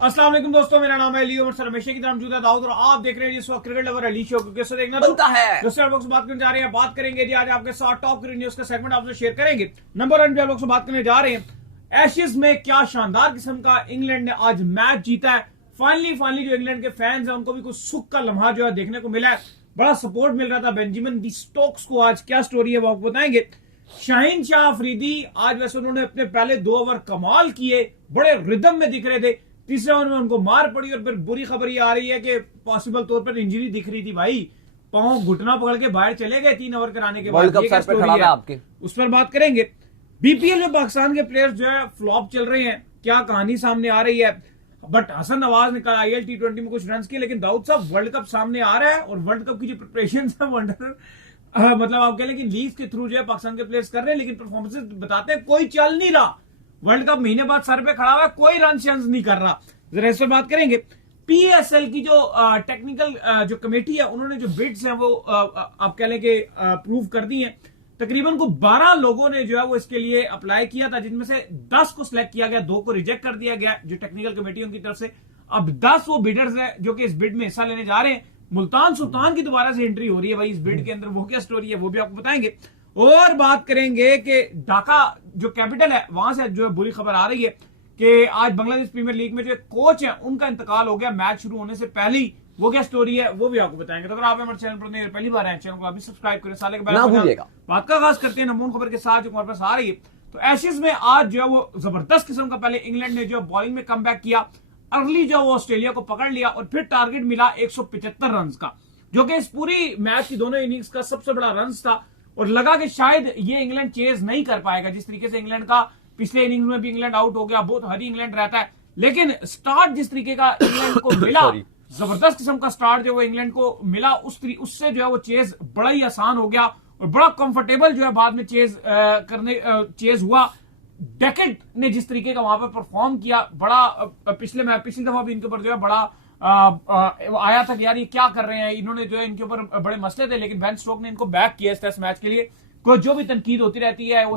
अस्सलाम वालेकुम दोस्तों, मेरा नाम है अली उमर सर, हमेशा की तरह मौजूद है दाऊद और आप देख रहे हैं जिस वक्त क्रिकेट लवर अली शो को कैसे देखना बनता है। दूसरे बॉक्स बात करने जा रहे हैं। बात करेंगे जी आज आपके साथ टॉप क्रिकेट न्यूज का सेगमेंट आपसे शेयर करेंगे। नंबर 1 बॉक्स बात करने जा रहे हैं। एशेज में क्या शानदार किस्म का इंग्लैंड ने आज मैच जीता है। फाइनली जो इंग्लैंड के फैंस हैं उनको भी कुछ सुख का लम्हा जो है देखने को मिला है। बड़ा सपोर्ट मिल रहा था बेंजामिन डी स्टोक्स को। आज क्या स्टोरी है वो आपको बताएंगे। शाहीन शाह अफरीदी आज वैसे उन्होंने अपने पहले 2 ओवर कमाल किए, बड़े रिदम में दिख रहे थे। तीसरे ओवर में उनको मार पड़ी और फिर बुरी खबर ये आ रही है कि पॉसिबल तौर पर इंजरी दिख रही थी। भाई पांव घुटना पकड़ के बाहर चले गए 3 ओवर कराने के बाद। आपके उस पर बात करेंगे। बीपीएल में पाकिस्तान के प्लेयर्स जो है फ्लॉप चल रहे हैं, क्या कहानी सामने आ रही है। बट हसन नवाज ने कहा IL T20 में कुछ रन किए, लेकिन दाऊद साहब वर्ल्ड कप सामने आ रहा है और वर्ल्ड कप की जो प्रिपरेशन है वंडर मतलब आप कह लें कि लीग के थ्रू जो है पाकिस्तान के प्लेयर्स कर रहे हैं, लेकिन परफॉर्मेंसेस बताते हैं कोई चल नहीं रहा। वर्ल्ड कप महीने बाद सर पे खड़ा हुआ है, कोई रन शंस नहीं कर रहा। जरा इस पर बात करेंगे। PSL की जो टेक्निकल जो कमेटी है उन्होंने जो बिड्स हैं वो आप कह लें कि अप्रूव कर दी हैं। तकरीबन को 12 लोगों ने जो है वो इसके लिए अप्लाई किया था, जिनमें से 10 को सिलेक्ट किया गया, 2 को रिजेक्ट कर दिया गया जो टेक्निकल कमेटी उनकी तरफ से। अब 10 वो बिडर्स हैं जो कि इस बिड में हिस्सा लेने जा रहे हैं। मुल्तान सुल्तान की दोबारा से एंट्री हो रही है भाई इस बिड के अंदर। वो क्या स्टोरी है वो भी आपको बताएंगे। और बात करेंगे कि ढाका जो कैपिटल है वहां से जो है बुरी खबर आ रही है कि आज बांग्लादेश प्रीमियर लीग में जो कोच है उनका इंतकाल हो गया मैच शुरू होने से पहले ही। वो क्या स्टोरी है वो भी आपको बताएंगे। तो अगर आप हमारे चैनल पर पहली बार आए चैनल को अभी सब्सक्राइब करें, साले के बात का आगाज करते हैं नमून खबर के साथ जो हमारे पास आ रही है। तो एशेज में आज जो है वो जबरदस्त किस्म का पहले इंग्लैंड ने जो बॉलिंग में कम बैक किया, अर्ली जो वो ऑस्ट्रेलिया को पकड़ लिया और फिर टारगेट मिला 175 रन का, जो कि इस पूरी मैच की दोनों इनिंग्स का सबसे बड़ा रन था। और लगा कि शायद ये इंग्लैंड चेज नहीं कर पाएगा, जिस तरीके से इंग्लैंड का पिछले इनिंग्स में भी इंग्लैंड आउट हो गया, बहुत हरी इंग्लैंड रहता है। लेकिन स्टार्ट जिस तरीके का इंग्लैंड को मिला जबरदस्त किस्म का स्टार्ट जो वो इंग्लैंड को मिला, उससे जो है वो चेज बड़ा ही आसान हो गया और बड़ा कंफर्टेबल जो है बाद में चेज हुआ। डेकेट ने जिस तरीके का वहां पर परफॉर्म किया, बड़ा पिछली दफा भी इनके ऊपर जो है बड़ा आया था कि यार ये क्या कर रहे हैं, इन्होंने जो है इनके ऊपर बड़े मसले थे, लेकिन बेन स्टोक्स ने इनको बैक किया इस टेस्ट मैच के लिए। कोई जो भी तनकीद होती रहती है वो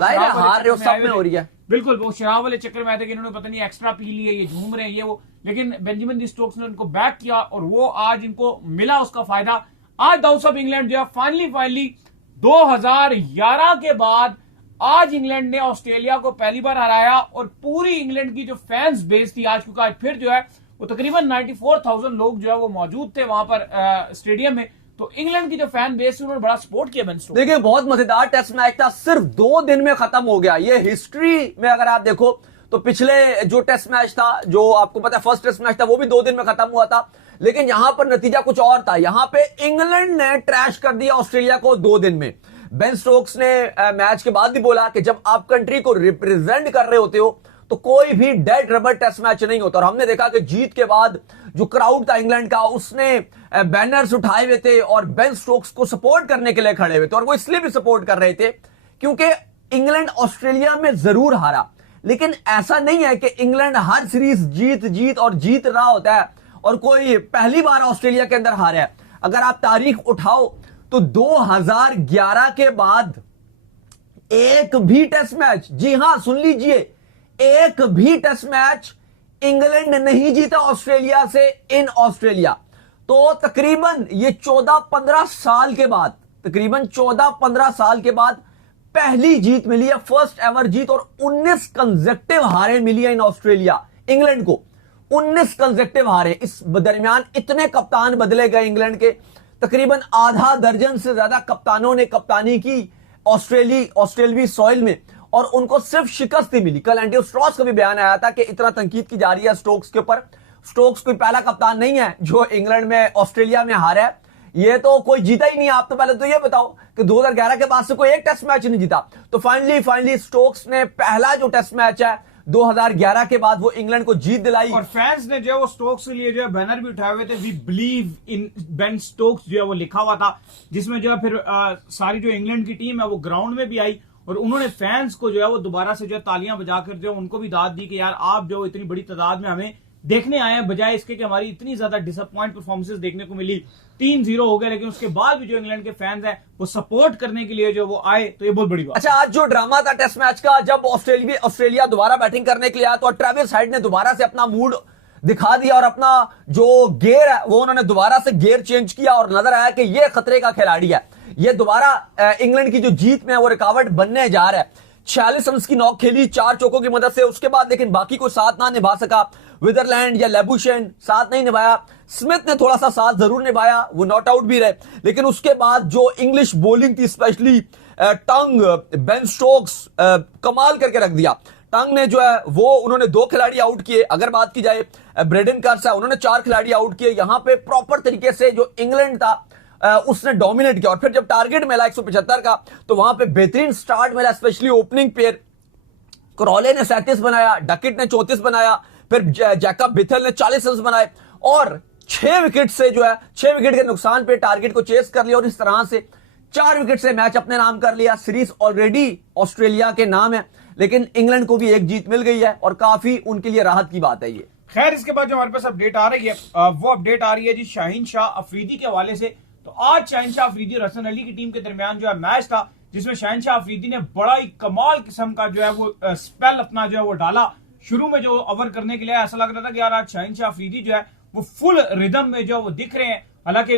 हो रही है, बिल्कुल वो शराब वाले चक्कर में आए थे कि इन्होंने पता नहीं एक्स्ट्रा पी ली है, ये झूम रहे हैं ये वो, लेकिन बेंजामिन डी स्टोक्स ने उनको बैक किया और वो आज इनको मिला उसका फायदा। आज दाऊद साहब इंग्लैंड जो है फाइनली 2011 के बाद आज इंग्लैंड ने ऑस्ट्रेलिया को पहली बार हराया और पूरी इंग्लैंड की जो फैंस बेस थी आज, क्योंकि आज फिर जो है वो तकरीबन 94,000 लोग जो है वो मौजूद थे वहां पर स्टेडियम में। तो इंग्लैंड की जो फैन बेस थी उन्होंने बड़ा सपोर्ट किया बेन स्टोक्स। देखिए बहुत मजेदार टेस्ट मैच था, सिर्फ 2 दिन में खत्म हो गया। ये हिस्ट्री में अगर आप देखो तो पिछले जो टेस्ट मैच था, जो आपको पता है फर्स्ट टेस्ट मैच था, वो भी 2 दिन में खत्म हुआ था, लेकिन यहां पर नतीजा कुछ और था। यहां पे इंग्लैंड ने ट्रैश कर दिया ऑस्ट्रेलिया को 2 दिन में। बेन स्टोक्स ने मैच के बाद भी बोला कि जब आप कंट्री को रिप्रेजेंट कर रहे होते हो तो कोई भी डेड रबर टेस्ट मैच नहीं होता। और हमने देखा कि जीत के बाद जो क्राउड था इंग्लैंड का, उसने बैनर्स उठाए हुए थे और बेन स्टोक्स को सपोर्ट करने के लिए खड़े हुए थे। और वो इसलिए भी सपोर्ट कर रहे थे क्योंकि इंग्लैंड ऑस्ट्रेलिया में जरूर हारा, लेकिन ऐसा नहीं है कि इंग्लैंड हर सीरीज जीत रहा होता है और कोई पहली बार ऑस्ट्रेलिया के अंदर हारा है। अगर आप तारीख उठाओ तो 2011 के बाद एक भी टेस्ट मैच, जी हां सुन लीजिए, एक भी टेस्ट मैच इंग्लैंड नहीं जीता ऑस्ट्रेलिया से इन ऑस्ट्रेलिया। तो तकरीबन ये 14-15 साल के बाद, तकरीबन 14-15 साल के बाद पहली जीत मिली है, फर्स्ट एवर जीत। और 19 कंसेक्टिव हारें मिली है इन ऑस्ट्रेलिया इंग्लैंड को, 19 कंसेक्टिव हारें। इस दरमियान इतने कप्तान बदले गए इंग्लैंड के, तकरीबन आधा दर्जन से ज्यादा कप्तानों ने कप्तानी की ऑस्ट्रेलवी सॉइल में और उनको सिर्फ शिकस्त ही मिली। कल एंडी स्ट्रॉस का भी बयान आया था कि इतना तनकीद की जा रही है स्टोक्स के ऊपर। स्टोक्स कोई पहला कप्तान नहीं है जो इंग्लैंड में ऑस्ट्रेलिया में हारा है, ये तो कोई जीता ही नहीं। आप तो पहले तो ये बताओ कि 2011 के बाद से कोई एक टेस्ट मैच नहीं जीता। तो फाइनली स्टोक्स ने पहला जो टेस्ट मैच है 2011 के बाद वो इंग्लैंड को जीत दिलाई। और फैंस ने जो है वो स्टोक्स के लिए जो है बैनर भी उठाए हुए थे, we believe in Ben Stokes जो है वो लिखा हुआ था, जिसमें जो है फिर सारी जो इंग्लैंड की टीम है वो ग्राउंड में भी आई और उन्होंने फैंस को जो है वो दोबारा से जो है तालियां बजाकर जो उनको भी दाद दी कि यार आप जो इतनी बड़ी तादाद में हमें देखने आए हैं, बजाय इसके कि हमारी इतनी ज्यादा डिसअपॉइंट परफॉर्मेंसेस देखने को मिली। 3-0 हो गए, लेकिन उसके बाद भी जो इंग्लैंड के फैंस हैं वो सपोर्ट करने के लिए जो वो आए, तो ये बहुत बड़ी बात। अच्छा, आज जो ड्रामा था टेस्ट मैच का, जब ऑस्ट्रेलिया दोबारा बैटिंग करने के लिए आया तो ट्रेविस हेड ने दोबारा से अपना मूड दिखा दिया और अपना जो गियर है वो उन्होंने दोबारा से गियर चेंज किया और नजर आया कि ये खतरे का खिलाड़ी है, ये दोबारा इंग्लैंड की जो जीत में है वो रुकावट बनने जा रहा है। 46 रन की नॉक खेली 4 चौकों की मदद से, उसके बाद लेकिन बाकी कोई साथ ना निभा सका। विदरलैंड या लेबुशेन साथ नहीं निभाया, स्मिथ ने थोड़ा सा साथ जरूर निभाया, वो नॉट आउट भी रहे। लेकिन उसके बाद जो इंग्लिश बॉलिंग थी, स्पेशली टंग, बेन स्टोक्स, कमाल करके रख दिया। टंग ने जो है वो उन्होंने 2 खिलाड़ी आउट किए। अगर बात की जाए ब्रेडन कर्स है, उन्होंने 4 खिलाड़ी आउट किए। यहां पे प्रॉपर तरीके से जो इंग्लैंड था उसने डोमिनेट किया। और फिर जब टारगेट मिला 175 का तो वहां पे बेहतरीन स्टार्ट मिला, स्पेशली ओपनिंग पेयर। क्रॉले ने 37 बनाया, डकिट ने 34 बनाया, फिर जैकब बिथल ने 40 रन बनाए और 6 विकेट से जो है 6 विकेट के नुकसान पे टारगेट को चेस कर लिया और इस तरह से 4 विकेट से मैच अपने नाम कर लिया। सीरीज ऑलरेडी ऑस्ट्रेलिया के नाम है, लेकिन इंग्लैंड को भी एक जीत मिल गई है और काफी उनके लिए राहत की बात है ये। खैर, इसके बाद जो हमारे पास अपडेट आ रही है वो अपडेट आ रही है जी शाहीन शाह अफरीदी के हवाले से। तो आज शाहीन शाह अफरीदी और हसन अली की टीम के दरमियान जो है मैच था, जिसमें शाहीन शाह अफरीदी ने बड़ा ही कमाल किस्म का जो है वो स्पेल अपना जो है वो डाला। शुरू में जो ओवर करने के लिए ऐसा लग रहा था कि यार आज शाहीन शाह अफरीदी जो है वो फुल रिदम में जो वो दिख रहे हैं। हालांकि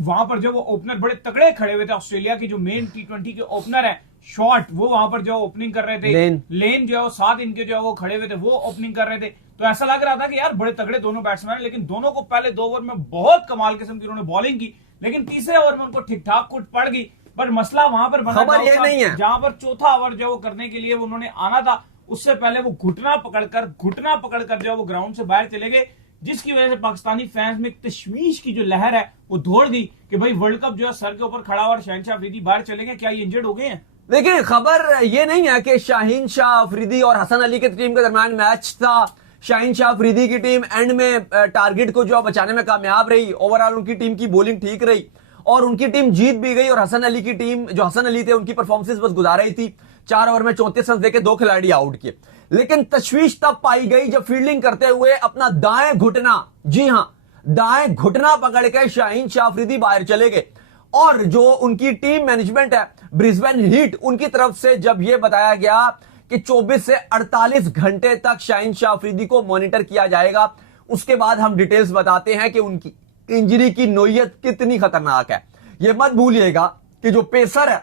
वहां पर जो वो ओपनर बड़े तगड़े खड़े हुए थे, ऑस्ट्रेलिया की जो मेन T20 के ओपनर है शॉर्ट, वो वहां पर जो ओपनिंग कर रहे थे। लेन जो है वो साथ इनके जो है वो खड़े हुए थे, वो ओपनिंग कर रहे थे। तो ऐसा लग रहा था कि यार बड़े तगड़े दोनों बैट्समैन, लेकिन दोनों को पहले 2 ओवर में बहुत कमाल किस्म की उन्होंने बॉलिंग की, लेकिन तीसरे ओवर में उनको ठीक ठाक कुट पड़ गई। पर मसला वहां पर बना खबर ये नहीं है, जहां पर चौथा ओवर जो वो करने के लिए उन्होंने आना था, उससे पहले वो घुटना पकड़कर जो वो ग्राउंड से बाहर चले गए, जिसकी वजह से पाकिस्तानी फैंस में तशवीश की जो लहर है वो दौड़ दी कि भाई वर्ल्ड कप जो है सर के ऊपर खड़ा हुआ और शाहीन शाह अफरीदी बाहर चले गए, क्या ये इंजर्ड हो गए हैं? देखिए, खबर ये नहीं है कि शाहीन शाह अफरीदी और हसन अली की टीम के दरमियान मैच था। शाहीन शाह अफरीदी की टीम एंड में टारगेट को जो बचाने में कामयाब रही। ओवरऑल उनकी टीम की बॉलिंग ठीक रही और उनकी टीम जीत भी गई। और हसन अली की टीम, जो हसन अली थे, उनकी परफॉर्मेंस बस गुजारा ही थी। 4 ओवर में 34 रन देके 2 खिलाड़ी आउट किए। लेकिन तशवीश तब पाई गई जब फील्डिंग करते हुए अपना दाएं घुटना, जी हां, दाएं घुटना पकड़ के शाहीन शाह अफरीदी बाहर चले गए। और जो उनकी टीम मैनेजमेंट है ब्रिस्बेन हीट, उनकी तरफ से जब यह बताया गया कि 24 से 48 घंटे तक शाहीन शाह अफरीदी को मॉनिटर किया जाएगा, उसके बाद हम डिटेल्स बताते हैं कि उनकी इंजरी की नोयत कितनी खतरनाक है। यह मत भूलिएगा कि जो पेसर है,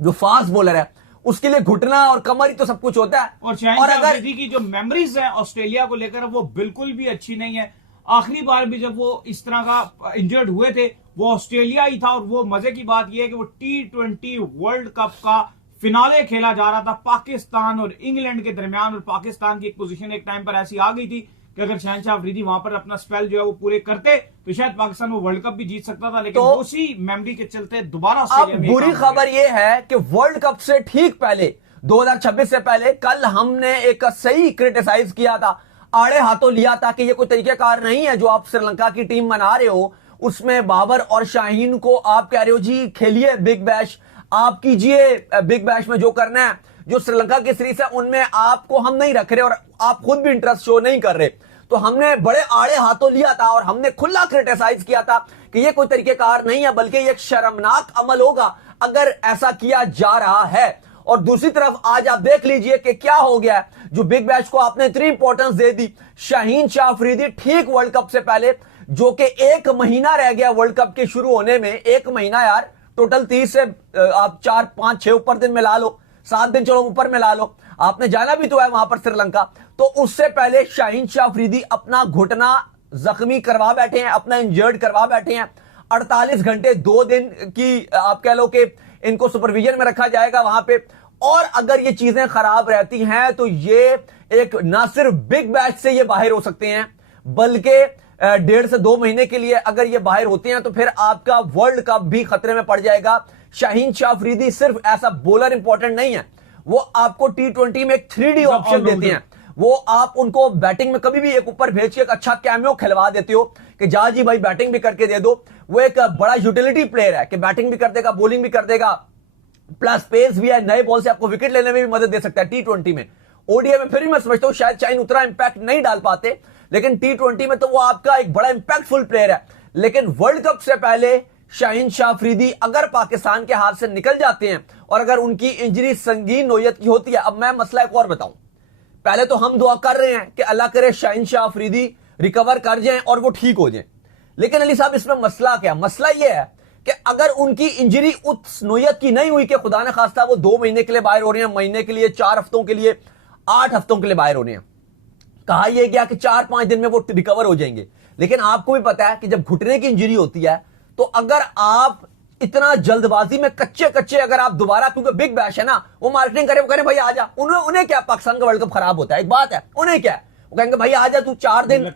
जो फास्ट बॉलर है, उसके लिए घुटना और कमर ही तो सब कुछ होता है। और शाहीन शाह अफरीदी की जो मेमोरीज है ऑस्ट्रेलिया को लेकर वो बिल्कुल भी अच्छी नहीं है। आखिरी बार भी जब वो इस तरह का इंजर्ड हुए थे वो ऑस्ट्रेलिया ही था। और वो मजे की बात यह है कि वो T20 वर्ल्ड कप का फिनाले खेला जा रहा था पाकिस्तान और इंग्लैंड के दरमियान, और पाकिस्तान की एक पोजीशन एक टाइम पर ऐसी आ गई थी कि अगर शाहीन शाह अफरीदी वहां पर अपना स्पेल जो है वो पूरे करते तो शायद पाकिस्तान वो वर्ल्ड कप भी जीत सकता था। लेकिन तो उसी मेमोरी के चलते दोबारा ऑस्ट्रेलिया में बुरी खबर यह है कि वर्ल्ड कप से ठीक पहले 2026 से पहले कल हमने एक सही क्रिटिसाइज किया था, आड़े हाथों लिया था कि ये कोई तरीकेकार नहीं है जो आप श्रीलंका की टीम बना रहे हो, उसमें बाबर और शाहीन को आप कह रहे हो जी खेलिए बिग बैश, आप कीजिए बिग बैश में जो करना है। जो श्रीलंका की सीरीज है उनमें आपको हम नहीं रख रहे और आप खुद भी इंटरेस्ट शो नहीं कर रहे। तो हमने बड़े आड़े हाथों लिया था और हमने खुला क्रिटिसाइज किया था कि यह कोई तरीकेकार नहीं है, बल्कि एक शर्मनाक अमल होगा अगर ऐसा किया जा रहा है। और दूसरी तरफ आज आप देख लीजिए कि क्या हो गया है। जो बिग बैश को आपने इतनी इंपॉर्टेंस दे दी, शाहीन शाह अफरीदी ठीक वर्ल्ड कप से पहले, जो कि 1 महीना रह गया वर्ल्ड कप के शुरू होने में, 1 महीना यार, टोटल 30 से आप 4, 5, 6 ऊपर दिन मिला लो, 7 दिन चलो ऊपर मिला लो, आपने जाना भी तो है वहां पर श्रीलंका। तो उससे पहले शाहीन शाह अफरीदी अपना घुटना जख्मी करवा बैठे हैं, अपना इंजर्ड करवा बैठे हैं। 48 घंटे 2 दिन की आप कह लो कि इनको सुपरविजन में रखा जाएगा वहां पे। और अगर ये चीजें खराब रहती हैं तो ये एक ना सिर्फ बिग बैश से ये बाहर हो सकते हैं, बल्कि 1.5 से 2 महीने के लिए अगर ये बाहर होते हैं तो फिर आपका वर्ल्ड कप भी खतरे में पड़ जाएगा। शाहीन शाह अफरीदी सिर्फ ऐसा बॉलर इंपॉर्टेंट नहीं है, वो आपको T20 में एक 3D ऑप्शन देते हैं। वो आप उनको बैटिंग में कभी भी एक ऊपर भेज के एक अच्छा कैमियो खिलवा देते हो कि जा जी भाई बैटिंग भी करके दे दो। वो एक बड़ा यूटिलिटी प्लेयर है कि बैटिंग भी कर देगा, बॉलिंग भी कर देगा, प्लस पेस भी है, नए बॉल से आपको विकेट लेने में भी मदद दे सकता है। T20 में, ओडीआई में फिर भी मैं समझता हूं शायद शाहीन उतना इंपैक्ट नहीं डाल पाते, लेकिन T20 में तो वो आपका एक बड़ा इंपैक्टफुल प्लेयर है। लेकिन वर्ल्ड कप से पहले शाहीन शाह अफरीदी अगर पाकिस्तान के हाथ से निकल जाते हैं और अगर उनकी इंजरी संगीन नोयत की होती है, अब मैं मसला एक और बताऊं, पहले तो हम दुआ कर रहे हैं कि अल्लाह करे शाहीन शाह अफरीदी रिकवर कर जाएं और वो ठीक हो जाएं। लेकिन अली साहब इसमें मसला क्या, मसला ये है कि अगर उनकी इंजरी उस नोयत की नहीं हुई कि खुदा ने खास्ता वो 2 महीने के लिए बाहर हो रहे हैं, महीने के लिए, 4 हफ्तों के लिए, 8 हफ्तों के लिए बाहर हो रहे हैं, कहा यह गया कि 4-5 दिन में वो रिकवर हो जाएंगे। लेकिन आपको भी पता है कि जब घुटने की इंजरी होती है तो अगर आप इतना जल्दबाजी में कच्चे कच्चे अगर आप दोबारा, क्योंकि बिग बैश है ना, वो मार्केटिंग करे, वो करें भाई आजा, उन्हें क्या, पाकिस्तान का वर्ल्ड कप खराब होता है, एक बात है, उन्हें क्या, वो कहेंगे भाई आजा तू 4 दिन।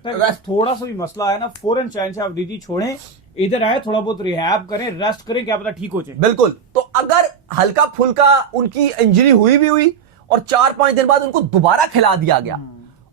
थोड़ा सा भी मसला है ना, फौरन शहनशाह अफरीदी छोड़ें, इधर आए, थोड़ा बहुत रिहैब करें, रेस्ट करें, क्या पता ठीक हो जाए। बिल्कुल। तो अगर हल्का फुल्का उनकी इंजरी हुई भी हुई और 4-5 दिन बाद उनको दोबारा खिला दिया गया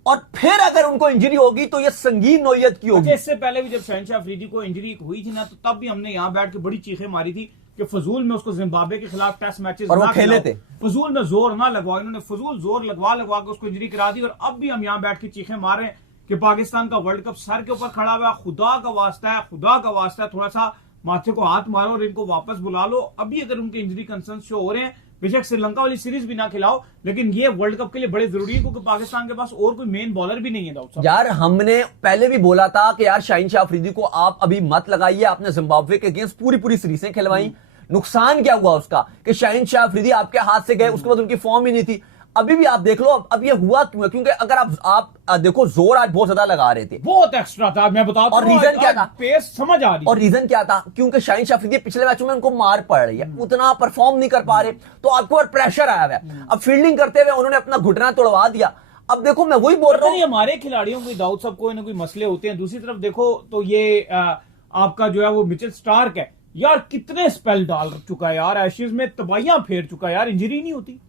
और फिर अगर उनको इंजरी होगी तो ये संगीन नौयत की होगी। इससे पहले भी जब शहनशाह अफरीदी को इंजरी हुई थी ना, तो तब भी हमने यहां बैठ के बड़ी चीखें मारी थी कि फजूल में उसको जिम्बाब्वे के खिलाफ टेस्ट मैचेस और वो खेले थे, फजूल में जोर ना लगवाओ। इन्होंने फजूल जोर लगवा के उसको इंजरी करा दी। और अब भी हम यहां बैठ के चीखें मार रहे हैं कि पाकिस्तान का वर्ल्ड कप सर के ऊपर खड़ा हुआ है, खुदा का वास्ता है, थोड़ा सा माथे को हाथ मारो और इनको वापस बुला लो। अभी अगर उनके इंजरी कंसर्न शो हो रहे हैं, बेशक श्रीलंका वाली सीरीज भी ना खिलाओ, लेकिन ये वर्ल्ड कप के लिए बड़े जरूरी है, क्योंकि पाकिस्तान के पास और कोई मेन बॉलर भी नहीं है। दाऊद साहब यार हमने पहले भी बोला था कि यार शाहीन शाह अफरीदी को आप अभी मत लगाइए, आपने जिम्बाब्वे के अगेंस्ट पूरी सीरीजें खिलवाई, नुकसान क्या हुआ उसका कि शाहीन शाह अफरीदी आपके हाथ से गए, उसके बाद उनकी फॉर्म ही नहीं थी। अभी भी आप देख लो, अब ये हुआ क्यों है, क्योंकि अगर आप देखो जोर आज बहुत ज्यादा लगा रहे थे, बहुत एक्स्ट्रा था, मैं बताता हूं। और रीजन क्या था, पेस समझ आ रही, और रीजन क्या था, क्योंकि शाहीन शाह अफरीदी पिछले मैचों में उनको मार पड़ रही है, उतना परफॉर्म नहीं कर पा रहे, तो आपके ऊपर प्रेशर आया हुआ है। अब फील्डिंग करते हुए उन्होंने अपना घुटना तोड़वा दिया। अब देखो मैं वही बोल रहा हूँ, हमारे खिलाड़ियों को दाऊद साहब कोई ना कोई मसले होते हैं। दूसरी तरफ देखो तो ये आपका जो है वो मिचेल स्टार्क है यार, कितने स्पेल डाल चुका है यार, एशेज में तबाहियां फेर चुका है यार, इंजरी नहीं होती।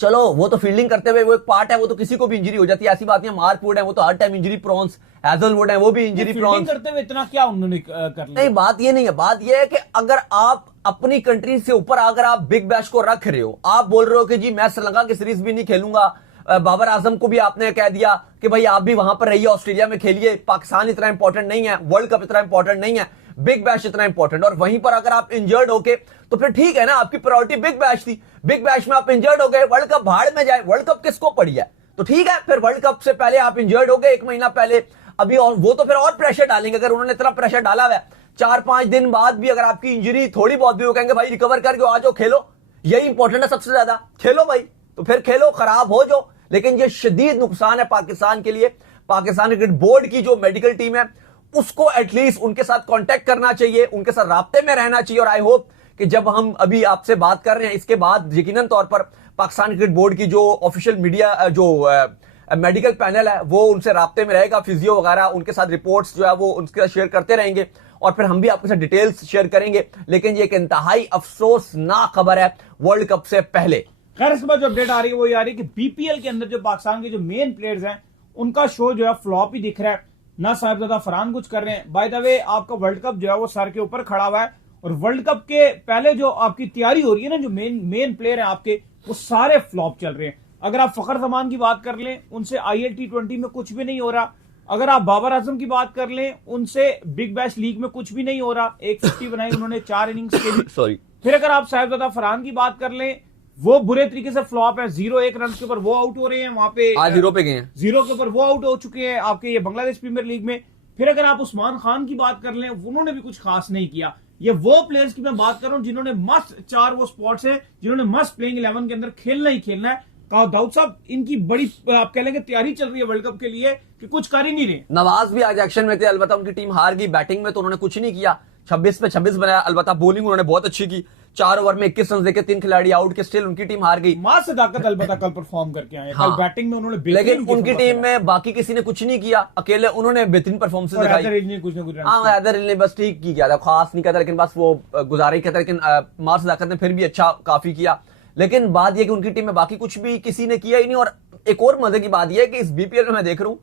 चलो वो तो फील्डिंग करते हुए वो एक पार्ट है, वो तो किसी को भी इंजरी हो जाती है, ऐसी बात नहीं। मार्कवुड है वो तो हर टाइम इंजरी प्रोन्स, हैजलवुड है वो भी इंजरी प्रोन्स। करते हुए इतना क्या उन्होंने कर लिया? नहीं, बात ये नहीं है, बात ये है कि अगर आप अपनी कंट्री से ऊपर अगर आप बिग बैश को रख रहे हो, आप बोल रहे हो कि जी मैं श्रीलंका की सीरीज भी नहीं खेलूंगा, बाबर आजम को भी आपने कह दिया कि भाई आप भी वहां पर रहिए, ऑस्ट्रेलिया में खेलिए, पाकिस्तान इतना इंपॉर्टेंट नहीं है, वर्ल्ड कप इतना इंपॉर्टेंट नहीं है, बिग बैश इतना इंपॉर्टेंट, और वहीं पर अगर आप इंजर्ड होके तो फिर ठीक है ना, आपकी प्रायोरिटी बिग बैश थी, बिग बैश में आप इंजर्ड हो गए, वर्ल्ड कप भाड़ में जाए, वर्ल्ड कप किसको पड़ी है, तो ठीक है, फिर वर्ल्ड कप से पहले आप इंजर्ड हो गए 1 महीना पहले, अभी और वो तो फिर और प्रेशर डालेंगे। अगर उन्होंने इतना प्रेशर डाला हुआ है, 4-5 दिन बाद भी अगर आपकी इंजरी थोड़ी बहुत भी, वो कहेंगे भाई रिकवर करके आ जाओ, खेलो, यही इंपॉर्टेंट है सबसे ज्यादा, खेलो भाई, तो फिर खेलो, खराब हो जाओ। लेकिन ये शदीद नुकसान है पाकिस्तान के लिए। पाकिस्तान क्रिकेट बोर्ड की जो मेडिकल टीम है उसको एटलीस्ट उनके साथ कांटेक्ट करना चाहिए, उनके साथ राब्ते में रहना चाहिए। और आई होप कि जब हम अभी आपसे बात कर रहे हैं, इसके बाद यकीनन तौर पर पाकिस्तान क्रिकेट बोर्ड की जो ऑफिशियल मीडिया जो मेडिकल पैनल है वो उनसे राब्ते में रहेगा, फिजियो वगैरह उनके साथ रिपोर्ट्स जो है वो उनके साथ शेयर करते रहेंगे, और फिर हम भी आपके साथ डिटेल्स शेयर करेंगे। लेकिन ये एक इंतहाई अफसोसनाक खबर है वर्ल्ड कप से पहले। खैर इसके बाद जो अपडेट आ रही है वो ये आ रही है कि बीपीएल के अंदर जो पाकिस्तान के जो मेन प्लेयर्स हैं उनका शो जो है फ्लॉप ही दिख रहा है, ना साहिबजादा फरहान कुछ कर रहे हैं। बाय द वे आपका वर्ल्ड कप जो है वो सर के ऊपर खड़ा हुआ है, और वर्ल्ड कप के पहले जो आपकी तैयारी हो रही है ना, जो मेन प्लेयर हैं आपके, वो सारे फ्लॉप चल रहे हैं। अगर आप फखर जमान की बात कर लें, उनसे IL T20 में कुछ भी नहीं हो रहा। अगर आप बाबर आजम की बात कर लें, उनसे बिग बैश लीग में कुछ भी नहीं हो रहा। 150 बनाई उन्होंने 4 इनिंग्स के लिए, सॉरी। फिर अगर आप साहिबजादा फरहान की बात कर लें, वो बुरे तरीके से फ्लॉप है, 0-1 रन के ऊपर वो आउट हो रहे हैं, वहां पे आज 0 पे गए हैं, 0 के ऊपर वो आउट हो चुके हैं आपके ये बांग्लादेश प्रीमियर लीग में। फिर अगर आप उस्मान खान की बात कर लें, उन्होंने भी कुछ खास नहीं किया। ये वो प्लेयर्स की मैं बात कर रहा हूं जिन्होंने मस्ट 4 वो स्पॉट्स है, जिन्होंने मस्ट प्लेइंग 11 के अंदर खेलना ही खेलना है। दाऊद साहब इनकी बड़ी आप कह लेंगे तैयारी चल रही है वर्ल्ड कप के लिए कि कुछ कर ही नहीं रहे। नवाज भी आज एक्शन में थे, अलबत्ता उनकी टीम हार गई, बैटिंग में तो उन्होंने कुछ नहीं किया, 26 पे 26 बनाया, अलबत्ता बॉलिंग उन्होंने बहुत अच्छी की, 4 ओवर में 21 रन देके 3 खिलाड़ी आउट के, स्टिल उनकी टीम हार गई। मां सदाकत अलबत्ता कल परफॉर्म करके आए, हाँ, कल बैटिंग में उन्होंने, लेकिन उनकी टीम में बाकी किसी ने कुछ नहीं किया, अकेले उन्होंने बेहतरीन परफॉर्मेंस दिखाई। कुछ ना कुछ हैदर ने बस ठीक किया था, खास नहीं कहता, लेकिन बस वो गुजारा ही कहता, लेकिन मार सदाकत ने फिर भी अच्छा काफी किया। लेकिन बात यह कि उनकी टीम में बाकी कुछ भी किसी ने किया ही नहीं। और एक और मजे की बात यह है कि इस बीपीएल में मैं देख रहा हूं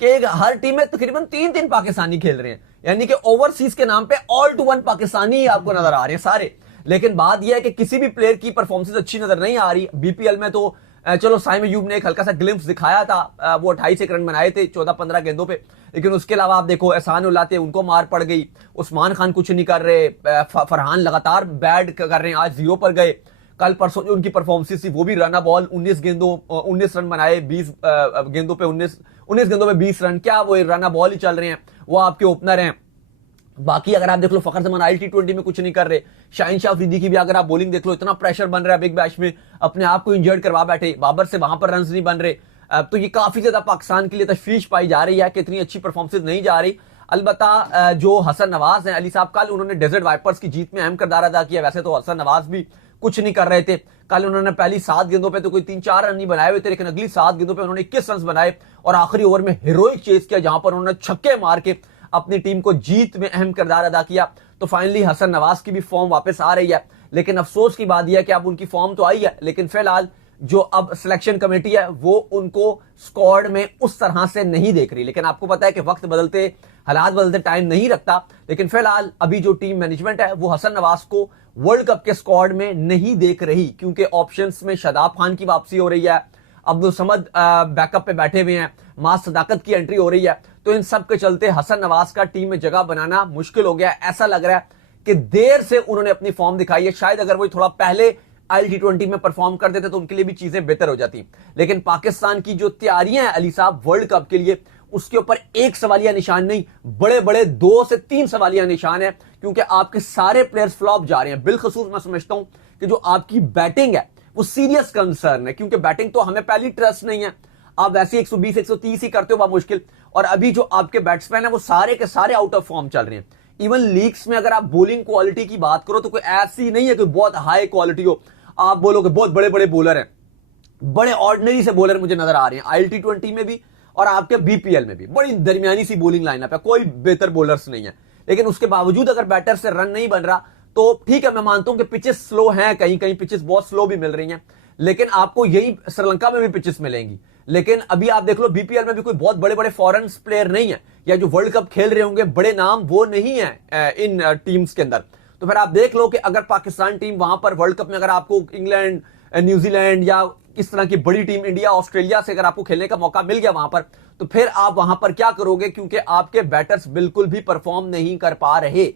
कि हर टीम में तकरीबन 3-3 पाकिस्तानी खेल रहे हैं, यानी कि ओवरसीज के नाम पे ऑल टू वन पाकिस्तानी आपको नजर आ रहे हैं सारे। लेकिन बात यह है कि किसी भी प्लेयर की परफॉर्मेंस अच्छी नजर नहीं आ रही बीपीएल में। तो चलो साइम अयूब ने एक हल्का सा ग्लिम्स दिखाया था, वो 28 रन बनाए थे 14-15 गेंदों पे, लेकिन उसके अलावा आप देखो एहसान उल्लाह थे, उनको मार पड़ गई, उस्मान खान कुछ नहीं कर रहे, फरहान लगातार बैट कर रहे हैं, आज 0 पर गए, कल परसों जो उनकी परफॉर्मेंस थी वो भी रन बॉल 19 रन बनाए, 20 गेंदों पे 19 गेंदों में 20 रन, क्या वो रन बॉल ही चल रहे हैं, वो आपके ओपनर हैं। बाकी अगर आप देख लो फखर जमान ILT20 में कुछ नहीं कर रहे, शाहीन शाह अफरीदी की भी अगर आप बॉलिंग देख लो, इतना प्रेशर बन रहा है बिग बैश में, अपने आप को इंजर्ड करवा बैठे, बाबर से वहां पर रन नहीं बन रहे। तो ये काफी ज्यादा पाकिस्तान के लिए तशवीश पाई जा रही है कि इतनी अच्छी परफॉर्मेंस नहीं जा रही। अलबत्ता जो हसन नवाज हैं अली साहब, कल उन्होंने डेजर्ट वाइपर्स की जीत में अहम किरदार अदा किया। वैसे तो हसन नवाज भी कुछ नहीं कर रहे थे, कल उन्होंने पहली 7 गेंदों पे तो कोई 3-4 रन नहीं बनाए हुए थे, लेकिन अगली 7 गेंदों पे उन्होंने 21 रन बनाए और आखिरी ओवर में हीरोइक चेस किया, जहां पर उन्होंने छक्के मार के अपनी टीम को जीत में अहम किरदार अदा किया। तो फाइनली हसन नवाज की भी फॉर्म वापस आ रही है, लेकिन अफसोस की बात यह है कि अब उनकी फॉर्म तो आई है, लेकिन फिलहाल जो अब सिलेक्शन कमेटी है वो उनको स्क्वाड में उस तरह से नहीं देख रही। लेकिन आपको पता है कि वक्त बदलते, हालात बदलते टाइम नहीं रखता, लेकिन फिलहाल अभी जो टीम मैनेजमेंट है वो हसन नवाज को वर्ल्ड कप के स्क्वाड में नहीं देख रही, क्योंकि ऑप्शंस में शादाब खान की वापसी हो रही है, अब्दुल समद बैकअप पे बैठे हुए हैं, मास सदाकत की एंट्री हो रही है। तो इन सब के चलते हसन नवाज का टीम में जगह बनाना मुश्किल हो गया। ऐसा लग रहा है कि देर से उन्होंने अपनी फॉर्म दिखाई है, शायद अगर वो थोड़ा पहले ILT20 में परफॉर्म कर देते तो उनके लिए भी चीजें बेहतर हो जाती। लेकिन पाकिस्तान की जो तैयारियां हैं अली साहब वर्ल्ड कप के लिए, उसके ऊपर एक सवालिया निशान नहीं, बड़े बड़े 2 से 3 सवालिया निशान है, क्योंकि आपके सारे प्लेयर्स फ्लॉप जा रहे हैं। बिलखसूस मैं समझता हूं कि जो आपकी बैटिंग है वो सीरियस कंसर्न है, क्योंकि बैटिंग तो हमें पहली ट्रस्ट नहीं है, आप वैसे 120-130 ही करते हो बहुत मुश्किल, और अभी जो आपके बैट्समैन है वो सारे के सारे आउट ऑफ फॉर्म चल रहे हैं। इवन लीग्स में अगर आप बॉलिंग क्वालिटी की बात करो तो कोई ऐसी नहीं है कि बहुत हाई क्वालिटी हो, आप बोलोगे बहुत बड़े बड़े बॉलर हैं, बड़े ऑर्डिनरी से बॉलर मुझे नजर आ रहे हैं ILT20 में भी और आपके BPL में भी, बड़ी दरमियानी सी बॉलिंग लाइनअप है, कोई बेहतर बॉलर्स नहीं है। लेकिन उसके बावजूद अगर बैटर से रन नहीं बन रहा तो ठीक है, मैं मानता हूं कि पिचेस स्लो हैं, कहीं कहीं पिचेस बहुत स्लो भी मिल रही हैं, लेकिन आपको यही श्रीलंका में भी पिचेस मिलेंगी। लेकिन अभी आप देख लो BPL में भी कोई बहुत बड़े बड़े फॉरेन प्लेयर नहीं है, या जो वर्ल्ड कप खेल रहे होंगे बड़े नाम वो नहीं है इन टीम्स के अंदर। तो फिर आप देख लो कि अगर पाकिस्तान टीम वहां पर वर्ल्ड कप में अगर आपको इंग्लैंड, न्यूजीलैंड या इस तरह की बड़ी टीम, इंडिया, ऑस्ट्रेलिया से अगर आपको खेलने का मौका मिल गया वहां पर, तो फिर आप वहां पर क्या करोगे, क्योंकि आपके बैटर्स बिल्कुल भी परफॉर्म नहीं कर पा रहे।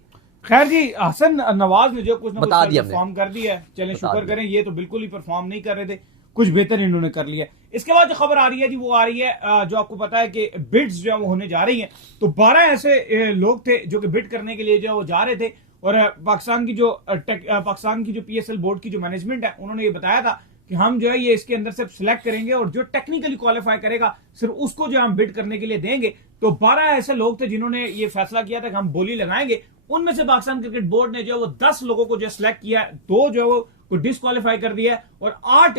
खैर जी, हसन नवाज ने जो कुछ ना कुछ परफॉर्म कर दिया है, चलें शुक्र करें। ये तो बिल्कुल ही परफॉर्म नहीं कर रहे थे, कुछ बेहतर इन्होंने कर लिया। इसके बाद जो खबर आ रही है जी वो आ रही है जो आपको पता है कि बिड्स जो है वो होने जा रही हैं। तो 12 ऐसे लोग थे जो कि बिड करने के लिए जो है वो जा रहे थे, और पाकिस्तान की जो PSL बोर्ड की जो मैनेजमेंट है उन्होंने ये बताया था कि हम जो है ये इसके अंदर से सिलेक्ट करेंगे और जो टेक्निकली क्वालिफाई करेगा सिर्फ उसको जो हम बिड करने के लिए देंगे। तो 12 ऐसे लोग थे जिन्होंने ये फैसला किया था कि हम बोली लगाएंगे। उनमें से पाकिस्तान क्रिकेट बोर्ड ने जो है वो 10 लोगों को जो सिलेक्ट किया, 2 जो है वो डिस्क्वालीफाई कर दिया है, और 8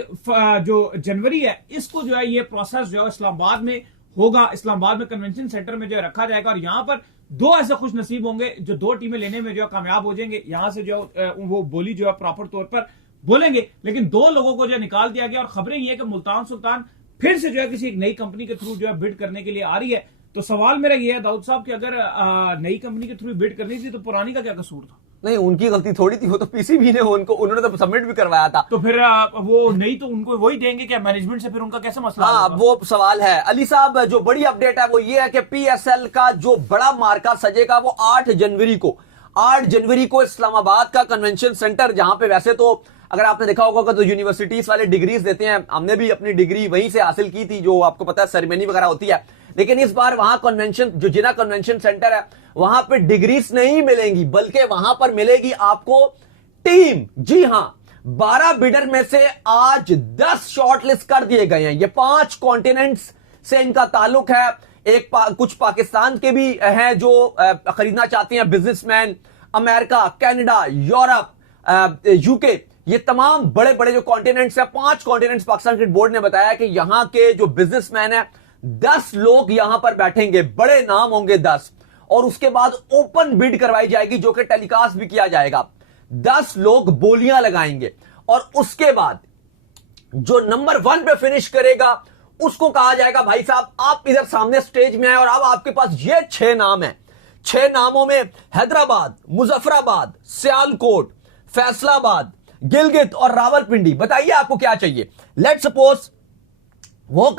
जो जनवरी है इसको जो है ये प्रोसेस जो है इस्लामाबाद में होगा, इस्लामाबाद में कन्वेंशन सेंटर में जो है रखा जाएगा। और यहां पर 2 ऐसे खुश नसीब होंगे जो 2 टीमें लेने में जो है कामयाब हो जाएंगे, यहां से जो वो बोली जो है प्रॉपर तौर पर बोलेंगे। लेकिन 2 लोगों को जो निकाल दिया गया, और खबरें ये कि मुल्तान सुल्तान फिर से जो है किसी एक नई कंपनी के थ्रू जो है बिड करने के लिए आ रही है। तो सवाल मेरा ये है दाऊद साहब कि अगर नई कंपनी के थ्रू बिड करनी थी तो पुरानी का क्या कसूर था? नहीं, उनकी गलती थोड़ी थी, वो तो PCB ने उन्होंने तो सबमिट भी करवाया था। तो फिर वो नहीं तो उनको वही देंगे क्या मैनेजमेंट से? फिर उनका कैसे मसला? हाँ, वो सवाल है अली साहब। जो बड़ी अपडेट है वो ये है कि PSL का जो बड़ा मार्का सजेगा वो 8 जनवरी को इस्लामाबाद का कन्वेंशन सेंटर, जहां पे वैसे तो अगर आपने देखा होगा तो यूनिवर्सिटीज वाले डिग्रीज देते हैं, हमने भी अपनी डिग्री वहीं से हासिल की थी, जो आपको पता है सेरेमनी वगैरह होती है। लेकिन इस बार वहां कन्वेंशन, जो जिना कन्वेंशन सेंटर है, वहां पे डिग्रीज नहीं मिलेंगी, बल्कि वहां पर मिलेगी आपको टीम। जी हां, 12 बिडर में से आज 10 शॉर्टलिस्ट कर दिए गए हैं। ये 5 कॉन्टिनेंट्स से इनका ताल्लुक है। कुछ पाकिस्तान के भी हैं जो खरीदना चाहते हैं, businessman, America, Canada, Europe, UK, ये तमाम बड़े बड़े जो कॉन्टिनेंट्स हैं, 5 कॉन्टिनेंट्स पाकिस्तान क्रिकेट बोर्ड ने बताया कि यहां के जो बिजनेसमैन है 10 लोग यहां पर बैठेंगे, बड़े नाम होंगे 10, और उसके बाद ओपन बिड करवाई जाएगी जो कि टेलीकास्ट भी किया जाएगा। 10 लोग बोलियां लगाएंगे, और उसके बाद जो नंबर 1 पे फिनिश करेगा उसको कहा जाएगा भाई साहब आप इधर सामने स्टेज में आए, और अब आपके पास ये 6 नाम है। 6 नामों में हैदराबाद, मुजफ्फराबाद, सियालकोट, फैसलाबाद, गिलगित और रावलपिंडी। बताइए आपको क्या चाहिए? लेट्स सपोज वो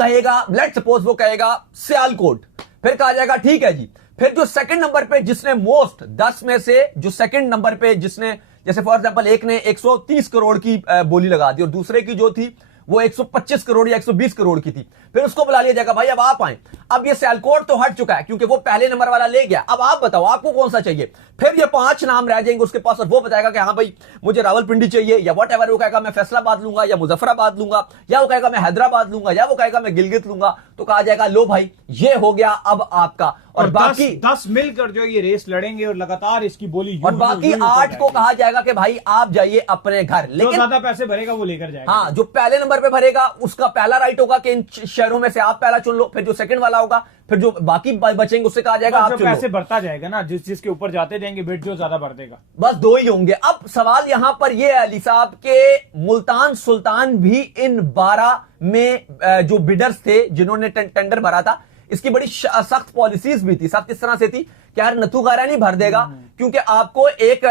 कहेगा सियालकोट, फिर कहा जाएगा ठीक है जी। फिर जो सेकंड नंबर पे जिसने मोस्ट 10 में से जो सेकंड नंबर पे जिसने जैसे फॉर एग्जांपल एक ने 130 करोड़ की बोली लगा दी और दूसरे की जो थी वो 125 करोड़ या 120 करोड़ की थी, फिर उसको बुला लिया जाएगा, भाई अब आप आए। अब ये सियालकोट तो हट चुका है क्योंकि वो पहले नंबर वाला ले गया, अब आप बताओ आपको कौन सा चाहिए। फिर ये 5 नाम रह जाएंगे उसके पास और वो बताएगा कि हाँ भाई मुझे रावलपिंडी चाहिए, या वट एवर, वो कहेगा मैं फैसलाबाद लूंगा या मुजफ्फराबाद लूंगा, या वो कहेगा मैं हैदराबाद लूंगा, या वो कहेगा मैं गिलगित लूंगा। तो कहा जाएगा लो भाई ये हो गया अब आपका, और बाकी 10 मिलकर जो ये रेस लड़ेंगे और लगातार इसकी बोली और बाकी 8 को कहा जाएगा कि भाई आप जाइए अपने घर। जो लेकिन ज्यादा पैसे भरेगा वो लेकर जाएगा। हाँ, जो पहले नंबर पे भरेगा उसका पहला राइट होगा कि इन शहरों में से आप पहला चुन लो, फिर जो सेकंड वाला होगा, फिर जो बाकी बचेंगे उससे कहा जाएगा आप जो चुन लो। पैसे बढ़ता जाएगा ना, जिसके ऊपर जाते जाएंगे बिट, जो ज्यादा बढ़ देगा। बस 2 ही होंगे। अब सवाल यहां पर यह है अली साहब के मुल्तान सुल्तान भी इन 12 में जो बिडर्स थे जिन्होंने टेंडर भरा था, इसकी बड़ी सख्त पॉलिसीज भी थी। सख्त इस तरह से थी कि यार नथु गारा नहीं भर देगा क्योंकि आपको एक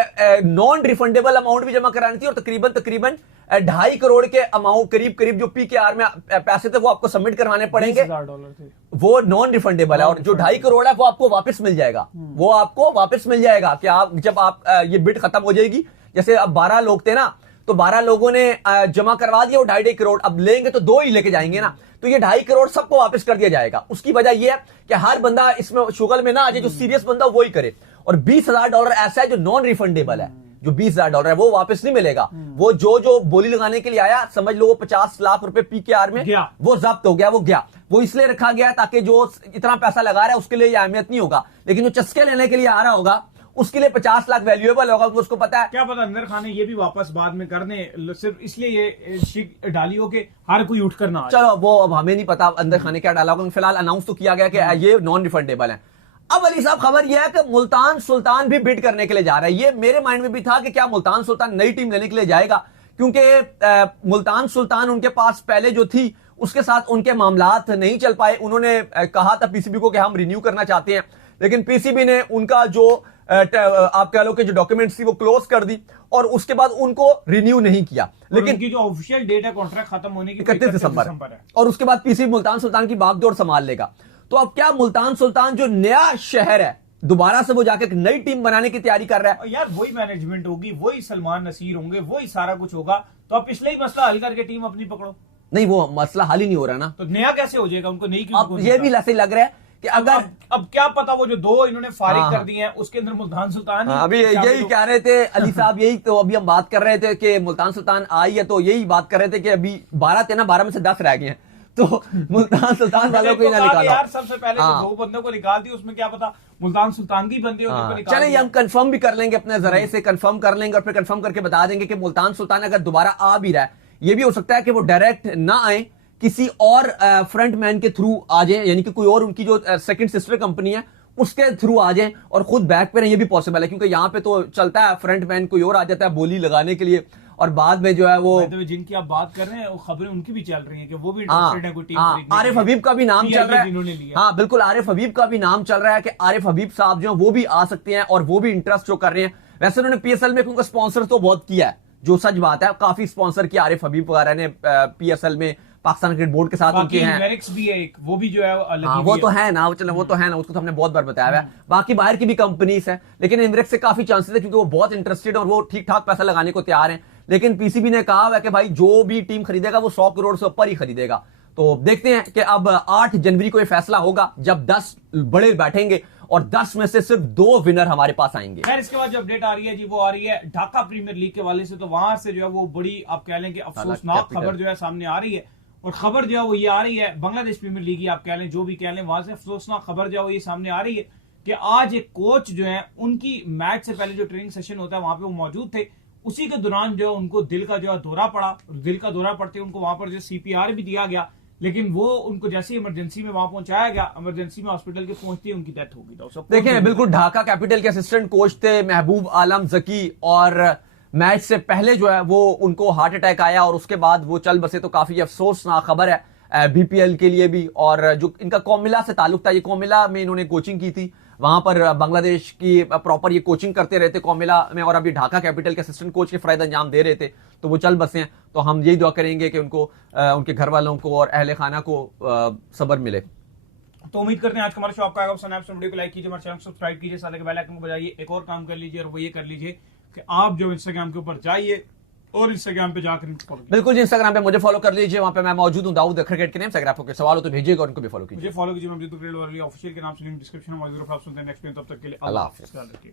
नॉन रिफंडेबल अमाउंट भी जमा करानी थी और तकरीबन 2.5 करोड़ के अमाउंट करीब जो पीकेआर में पैसे थे वो आपको सबमिट करवाने पड़ेंगे। $20,000 थे वो नॉन रिफंडेबल है और जो 2.5 करोड़ है वो आपको वापस मिल जाएगा। वो आपको वापस मिल जाएगा कि आप जब आप ये बिड खत्म हो जाएगी, जैसे अब 12 लोग थे ना, तो 12 लोगों ने जमा करवा दिया वो 2.5 करोड़, अब लेंगे तो 2 ही लेके जाएंगे ना, तो ये 2.5 करोड़ सबको वापस कर दिया जाएगा। उसकी वजह यह है कि हर बंदा इसमें शुगल में ना आ जाए, जो सीरियस बंदा वो ही करे। और $20,000 ऐसा है जो नॉन रिफंडेबल है, जो $20,000 है वो वापस नहीं मिलेगा। वो जो बोली लगाने के लिए आया, समझ लो वो 50 लाख रुपए पीकेआर में गया, वो जब्त हो गया, वो गया। वो इसलिए रखा गया ताकि जो इतना पैसा लगा रहा है उसके लिए अहमियत नहीं होगा, लेकिन जो चस्के लेने के लिए आ रहा होगा उसके लिए 50 लाख वैल्यूएबल होगा, उसको पता है। क्या पता अंदर खाने ये भी वापस बाद में कर दें, सिर्फ इसलिए ये शिक डाली हो कि हर कोई उठ कर ना आ जाए। चलो वो अब हमें नहीं पता अंदर खाने क्या डाला होगा, फिलहाल अनाउंस तो किया गया कि ये नॉन रिफंडेबल है। अब अली साहब खबर यह है कि मुल्तान सुल्तान भी बिड करने के लिए जा रहा है। ये मेरे माइंड में भी था कि क्या मुल्तान सुल्तान नई टीम लेने के लिए जाएगा, क्योंकि मुल्तान सुल्तान उनके पास पहले जो थी उसके साथ उनके मामलात नहीं चल पाए। उन्होंने कहा था पीसीबी को कि हम रिन्यू करना चाहते हैं, लेकिन पीसीबी ने उनका जो आप कह लो कि जो डॉक्यूमेंट्स थी वो क्लोज कर दी और उसके बाद उनको रिन्यू नहीं किया। लेकिन उनकी जो ऑफिशियल डेट है कॉन्ट्रैक्ट खत्म होने की 31 दिसंबर है और उसके बाद पीसीबी मुल्तान सुल्तान की बागडोर संभाल लेगा। तो अब क्या मुल्तान सुल्तान जो नया शहर है दोबारा से वो जाके एक नई टीम बनाने की तैयारी कर रहा है? यार वही मैनेजमेंट होगी, वही सलमान नसीर होंगे, वही सारा कुछ होगा, तो अब पिछले ही मसला हल करके टीम अपनी पकड़ो। नहीं, वो मसला हल ही नहीं हो रहा ना, तो नया कैसे हो जाएगा? उनको नई अब ये भी ऐसे लग रहा है कि अगर अब क्या पता वो जो 2 इन्होंने फारिग कर दिए हैं उसके अंदर मुल्तान सुल्तान अभी यही कह रहे थे अली साहब, यही तो अभी हम बात कर रहे थे कि मुल्तान सुल्तान आई है, तो यही बात कर रहे थे कि अभी 12 थे ना, 12 में से 10 रह गए हैं, तो मुल्तान सुल्तान वालों को ही ना निकालो यार। सबसे पहले 2 बंदों को निकाल दी, उसमें क्या पता मुल्तान सुल्तान की बंदे चले हम कंफर्म भी कर लेंगे, अपने जरिए से कंफर्म कर लेंगे और फिर कंफर्म करके बता देंगे कि मुल्तान सुल्तान अगर दोबारा आ भी रहा है, ये भी हो सकता है कि वो डायरेक्ट ना आए, किसी और फ्रंट मैन के थ्रू आ जाए, यानी कि कोई और उनकी जो सेकंड सिस्टर कंपनी है उसके थ्रू आ जाए और खुद बैक पे रहें। ये भी पॉसिबल है क्योंकि यहाँ पे तो चलता है फ्रंट मैन कोई और आ जाता है बोली लगाने के लिए और बाद में जो है वो जिनकी आप बात कर रहे हैं वो खबरें उनकी भी चल रही हैं कि वो भी इंटरेस्टेड है कोई टीम खरीदने। आरिफ हबीब का भी नाम चल रहा है। हाँ बिल्कुल, आरिफ हबीब का भी नाम चल रहा है कि आरिफ हबीब साहब जो है वो भी आ सकते हैं और वो भी इंटरेस्ट शो कर रहे हैं। वैसे उन्होंने पीएसएल में उनका स्पॉन्सर तो बहुत किया है, जो सच बात है, काफी स्पॉन्सर किया आरिफ हबीब वगैरह ने पीएसएल में, पाकिस्तान क्रिकेट बोर्ड के साथ उनके हैं। लिरिक्स भी है एक, वो भी जो है वो तो है ना, वो तो है ना, उसको तो हमने बहुत बार बताया है। बाकी बाहर की भी कंपनीज हैं, लेकिन इमरेट्स से काफी चांसेस है क्योंकि वो बहुत इंटरेस्टेड और वो ठीक ठाक पैसा लगाने को तैयार हैं। लेकिन पीसीबी ने कहा है कि भाई जो भी टीम खरीदेगा वो 100 करोड़ से ऊपर ही खरीदेगा। तो देखते हैं कि अब 8 जनवरी को ये फैसला होगा जब 10 बड़े बैठेंगे और 10 में से सिर्फ 2 विनर हमारे पास आएंगे। खैर इसके बाद जो अपडेट आ रही है जी वो आ रही है ढाका प्रीमियर लीग के वाले से, तो वहां से जो है वो बड़ी आप कह लें कि अफसोसनाक खबर जो है सामने आ रही है। और खबर जो है वो ये आ रही है बांग्लादेश प्रीमियर लीग की, आप कह लें जो भी कह लें, वहां से अफसोसनाक खबर जो है वो ये सामने आ रही है कि आज एक कोच जो है उनकी मैच से पहले जो ट्रेनिंग सेशन होता है वहां पे वो मौजूद थे, उसी के दौरान जो उनको दिल का जो है दौरा पड़ा। दिल का दौरा पड़ते उनको वहां पर जो सीपीआर भी दिया गया, लेकिन वो उनको जैसे इमरजेंसी में वहां पहुंचाया गया, इमरजेंसी में हॉस्पिटल के पहुंचते ही उनकी डेथ हो गई। देखें बिल्कुल, ढाका कैपिटल के असिस्टेंट कोच थे महबूब आलम जकी और मैच से पहले जो है वो उनको हार्ट अटैक आया और उसके बाद वो चल बसे। तो काफी अफसोसनाक खबर है बीपीएल के लिए भी। और जो इनका कोमिला से ताल्लुक था, ये कोमिला में इन्होंने कोचिंग की थी, वहां पर बांग्लादेश की प्रॉपर ये कोचिंग करते रहते कोमिला में, और अभी ढाका कैपिटल के असिस्टेंट कोच के फराइद अंजाम दे रहे थे, तो वो चल बसे हैं। तो हम यही दुआ करेंगे कि उनको उनके घर वालों को और अहले खाना को सब्र मिले। तो उम्मीद करते हैं आज का हमारा शो आपको आएगा। वीडियो को लाइक कीजिए, हमारे चैनल को सब्सक्राइब कीजिए, साथ ही बेल आइकन को बजाइए, एक और काम कर लीजिए और वो ये कर लीजिए कि आप जो इंस्टाग्राम के ऊपर जाइए और इंस्टाग्राम पे जाकर इनको फॉलो कीजिए। बिल्कुल जी, इंस्टाग्राम पे मुझे फॉलो कर लीजिए, वहां पे मैं मौजूद हूं, दाऊद क्रिकेट के नेम से। अगर आपको कोई सवाल हो तो भेजिएगा और उनको भी फॉलो कीजिए। मुझे फॉलो कीजिए, मैं ऑफिशियल के नाम से लिंक डिस्क्रिप्शन में मौजूद है। आप सुनते हैं नेक्स्ट टाइम, तब तक के लिए अल्लाह हाफिज। ख्याल रखिएगा।